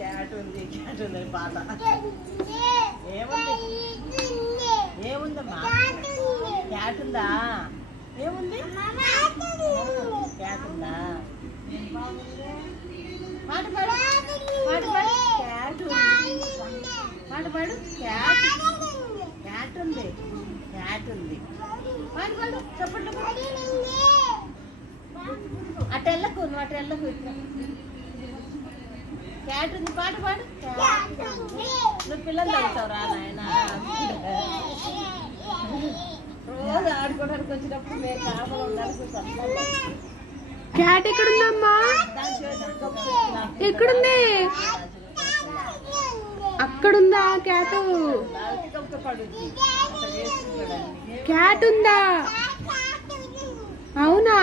cat ఉంది పాట ఏముంది ఏముందమ్మా క్యాట్ ఉందా ఏముంది క్యాట్ ఉందా పాట పాడు పాట పాడు క్యాట్ పాట పాడు క్యాట్ క్యాట్ ఉంది క్యాట్ ఉంది పాట పాడు చెప్పండి అటెళ్ళకు నువ్వు అటెళ్ళకు క్యాట్ ఉంది పాట పాడు నువ్వు పిల్లలు అవుతావురా నాయన రోజు ఆడుకోవడానికి వచ్చినప్పుడు మేము కాపలు ఉండాలి క్యాట్ ఎక్కడుందమ్మా ఎక్కడుంది అక్కడుందా క్యాట్ క్యాట్ ఉందా అవునా